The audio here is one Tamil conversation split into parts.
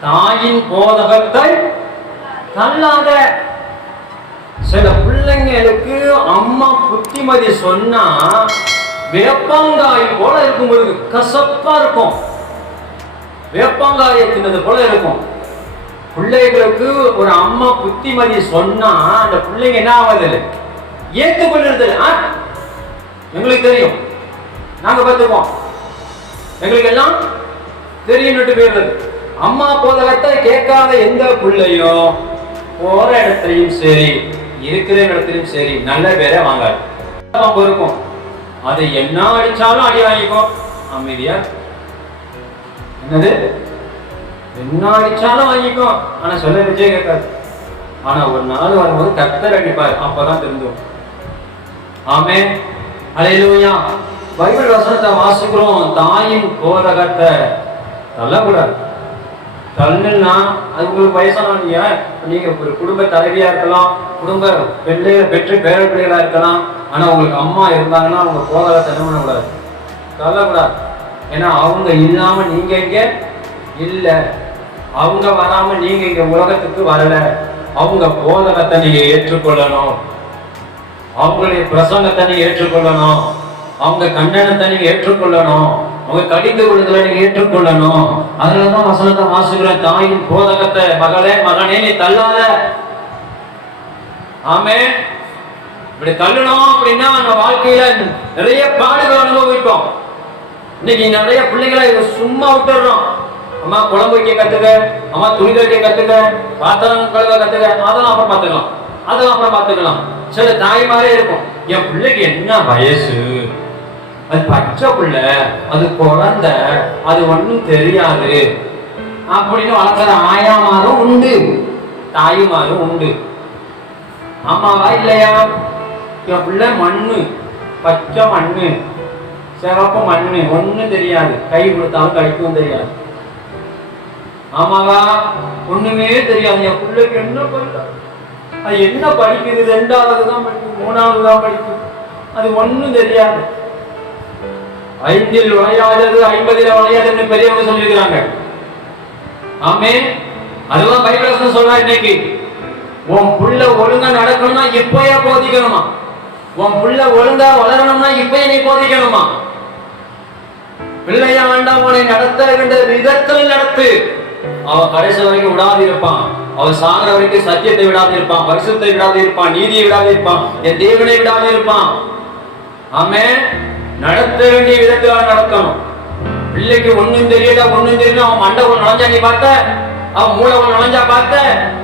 தாயின் போதகத்தை தள்ளாத. சில பிள்ளைங்களுக்கு அம்மா புத்திமதி சொன்னா வேப்பங்காய் போல இருக்கும் பொழுது கசப்பா இருக்கும். வேப்பங்காயை தின்னது போல இருக்கும். பிள்ளைகளுக்கு ஒரு அம்மா புத்திமதி சொன்னா அந்த பிள்ளைங்க என்ன ஆகுது ஏற்றுக்கொள்ளுறது ஆ? எங்களுக்கு தெரியும். நாங்க பார்த்துக்குவோம் எங்களுக்கு எல்லாம் தெரியும்னுட்டு போயிடுறது. அம்மா போதகத்தை கேட்காத எந்த பிள்ளையோ போற இடத்துலயும் சரி இருக்கிற இடத்துலயும் சரி நல்ல பேரை வாங்காது. பாம்பு இருக்கும் அதை என்ன அடிச்சாலும் அடி வாங்கிக்கும். அமைதியா? என்னது? என்ன அடிச்சாலும் வாங்கிக்கும். ஆனா சொல்ல விஜய் கேட்காது. ஆனா ஒரு நாள் வரும்போது கத்தர் அடிப்பார். அப்பதான் திருந்தும் ஆமே அலையிலூயா பைபிள் வசனத்தை வாசிக்கிறோம். தாயின் போதகத்தை தள்ளக்கூடாது. தள்ளுன்னா அது உங்களுக்கு வயசானவங்க நீங்க ஒரு குடும்ப தலைவியா இருக்கலாம் குடும்ப பெண்ணு பெற்று பேர பிள்ளைகளா இருக்கலாம் ஆனா உங்களுக்கு அம்மா இருந்தாங்கன்னா அவங்க போதகத்தை என்ன பண்ணக்கூடாது தள்ளக்கூடாது. ஏன்னா அவங்க இல்லாம நீங்க இங்க இல்ல. அவங்க வராம நீங்க இங்க உலகத்துக்கு வரல. அவங்க போதகத்தை நீங்க ஏற்றுக்கொள்ளணும். அவங்களுடைய பிரசங்கத்தை நீங்க ஏற்றுக்கொள்ளணும். அவங்க கண்டனத்தை நீங்க ஏற்றுக்கொள்ளணும். அவங்க கடிந்து கொள்ளுதலை நீங்க ஏற்றுக்கொள்ளணும். அதுலதான் வசனத்தை வாசுகிற தாயின் போதகத்தை மகளே மகனே நீ தள்ளாத. ஆமே இப்படி தள்ளணும் அப்படின்னா நம்ம வாழ்க்கையில நிறைய பாடுகள் அனுபவிப்போம். இன்னைக்கு நிறைய பிள்ளைகளை சும்மா விட்டுடுறோம் அம்மா குழம்பு வைக்க கத்துக்க அம்மா துணி துவைக்க கத்துக்க பாத்திரம் கழுவ கத்துக்க அதெல்லாம் அப்புறம் பார்த்துக்கலாம். அதெல்லாம் அப்புறம் பார்த்துக்கலாம். சில மாதிரி இருக்கும் என் பிள்ளைக்கு என்ன வயசு? அது பச்சை பிள்ளை அது குழந்தை அது ஒண்ணும் தெரியாது. அப்படின்னு வளர்க்குற ஆயாமாரும் உண்டு. தாயுமாரும் உண்டு. ஆமாவா இல்லையா? என் பிள்ளை மண்ணு பச்சை மண்ணு சிவப்பு மண்ணு ஒண்ணும் தெரியாது. கை கொடுத்தாலும் கழிக்கவும் தெரியாது. ஆமாவா ஒண்ணுமே தெரியாது. என் பிள்ளைக்கு என்ன பண்ண அது என்ன படிக்குது? ரெண்டாவது தான் படிக்கும் மூணாவது தான் படிக்கும் அது ஒண்ணும் தெரியாது. ஐந்தில் விளையாதது ஐம்பதில் விளையாதுன்னு பெரியவங்க சொல்லியிருக்கிறாங்க. ஆமே அதுதான் பைபிள் சொல்றா இன்னைக்கு. உன் புள்ள ஒழுங்கா நடக்கணும்னா இப்பயே போதிக்கணுமா? உன் புள்ள ஒழுங்கா வளரணும்னா இப்பயே நீ போதிக்கணுமா? பிள்ளைய வேண்டாம் உன்னை நடத்த விதத்தில் நடத்து. அவன் கடைசி வரைக்கும் விடாது இருப்பான் அவன் சாகிற வரைக்கும் சத்தியத்தை விடாது இருப்பான் பரிசுத்தை விடாது இருப்பான் நீதியை விடாது இருப்பான் என் தேவனை விடாது இருப்பான் ஆமே நடத்த வேண்டிய விதத்துல நடத்தணும் பிள்ளைக்கு ஒண்ணும் தெரியல ஒண்ணும் தெரியல அவன் மண்டபம் நுழைஞ்சா நீ பார்த்த அவன் மூளை நுழைஞ்சா பார்த்த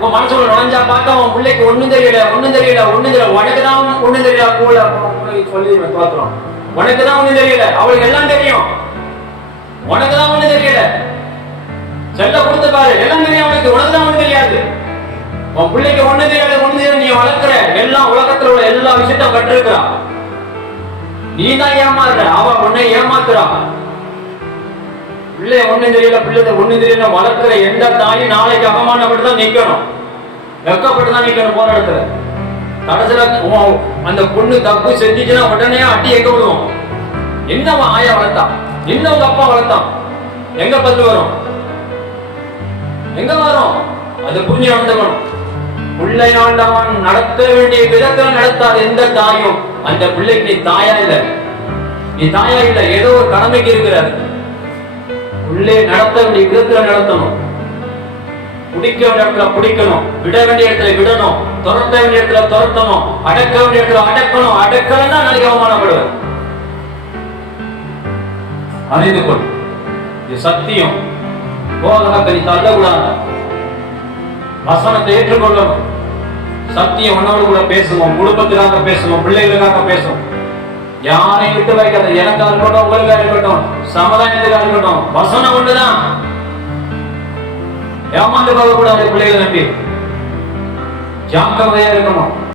உன் மனசுல நுழைஞ்சா பார்த்த அவன் பிள்ளைக்கு ஒண்ணும் தெரியல ஒண்ணும் தெரியல ஒண்ணும் தெரியல. உனக்கு தான் ஒண்ணும் தெரியல கூட சொல்லி பாத்துறோம் உனக்கு தான் ஒண்ணும் தெரியல அவளுக்கு எல்லாம் தெரியும். உனக்கு தான் ஒண்ணும் தெரியல. செல்ல கொடுத்து பாரு எல்லாம் தெரியும் அவனுக்கு உனக்கு தான் ஒண்ணும் தெரியாது. உன் பிள்ளைக்கு ஒண்ணு தெரியாது ஒண்ணு தெரியாது நீ வளர்க்குற எல்லாம் உலகத்துல உள்ள எல்லா விஷயத்தையும் கட்டிருக்கிறான் நீ தான் ஏமாறுற அவ உன்னை ஏமாத்துறா. பிள்ளை ஒண்ணு தெரியல பிள்ளை ஒண்ணு தெரியல. வளர்க்கிற எந்த தாயும் நாளைக்கு அவமானப்பட்டு தான் நிக்கணும். வெக்கப்பட்டு தான் நிக்கணும் போற இடத்துல. கடைசியில அந்த பொண்ணு தப்பு செஞ்சுச்சுன்னா உடனே அட்டி எங்க விடுவோம்? என்ன அவன் ஆயா வளர்த்தா என்ன தப்பா அப்பா வளர்த்தான்? எங்க பத்து வரும்? எங்க வரும்? அது புரிஞ்சு நடந்துக்கணும். பிள்ளை ஆண்டவன் நடத்த வேண்டிய விதத்தில் நடத்தாது எந்த தாயும். அந்த பிள்ளைக்கு நீ தாயா இல்ல. நீ தாயா இல்ல. ஏதோ ஒரு கடமைக்கு இருக்கிறாரு. உள்ளே நடத்த வேண்டிய விதத்துல நடத்தணும். பிடிக்க வேண்டிய இடத்துல பிடிக்கணும் விட வேண்டிய இடத்துல விடணும். துரத்த வேண்டிய இடத்துல துரத்தணும். அடக்க வேண்டிய இடத்துல அடக்கணும். அடக்கலன்னா நாளைக்கு அவமானப்படுவேன். அறிந்து கொள். இது சத்தியம். போதகத்தை நீ தள்ளக்கூடாது வசனத்தை ஏற்றுக்கொள்ளணும் சத்தியம் உன்னோடு கூட பேசுவோம் குடும்பத்துக்காக பேசுவோம் பிள்ளைகளுக்காக பேசுவோம். யாரையும் விட்டு வைக்காத எனக்கா இருக்கட்டும் உங்களுக்கா இருக்கட்டும் சமுதாயத்துக்காக இருக்கட்டும் வசனம் ஒண்ணுதான் ஏமாந்து போகக்கூடாது பிள்ளைகளை நம்பி. ஜாக்கிரதையா இருக்கணும்.